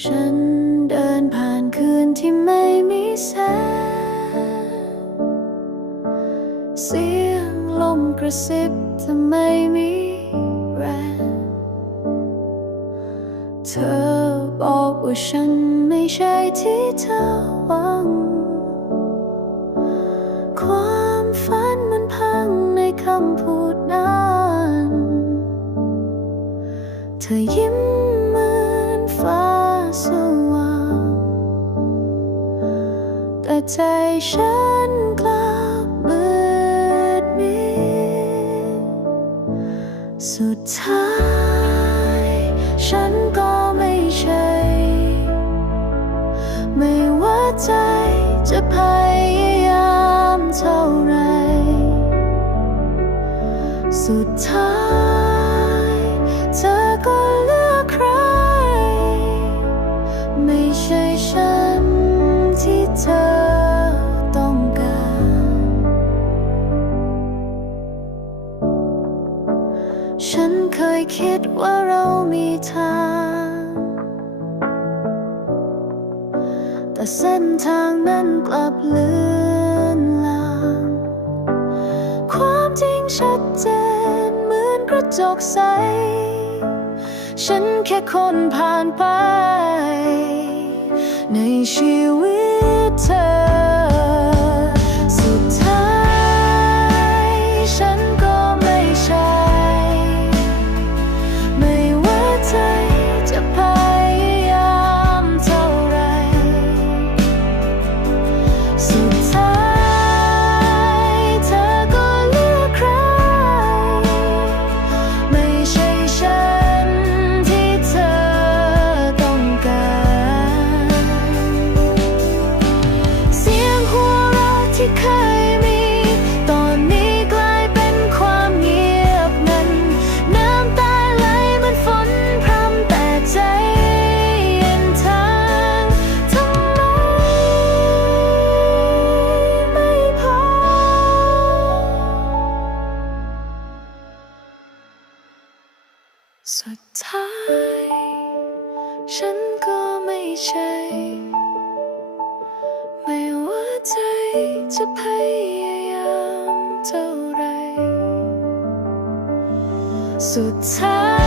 ฉันเดินผ่านคืนที่ไม่มีแสง เสียงลมกระซิบจะไม่มีแรง เธอบอกว่าฉันไม่ใช่ที่เธอหวัง ความฝันมันพังในคำพูดนั้น เธอยิ้ม แต่ใจฉันกลับมืดมิดสุดท้าย ฉันก็ไม่ใช่ ไม่ว่าใจจะพยายามเท่าไร สุดท้าย เธอก็เลือกใคร ไม่ใช่ฉัน ฉันเคยคิดว่าเรามีทาง แต่เส้นทางนั้นกลับเลือนลาง ความจริงชัดเจนเหมือนกระจกใส ฉันแค่คนผ่านไป ในชีวิตเธอ ที่เคยมี ตอนนี้กลายเป็นความเงียบงัน น้ำตาไหลเหมันฝนพรำแต่ใจเย็นทางทำไมไม่พอ สุดท้าย ฉันก็ไม่ใช่ ไม่ว่าใจ จะพยายามเท่าไร สุดท้าย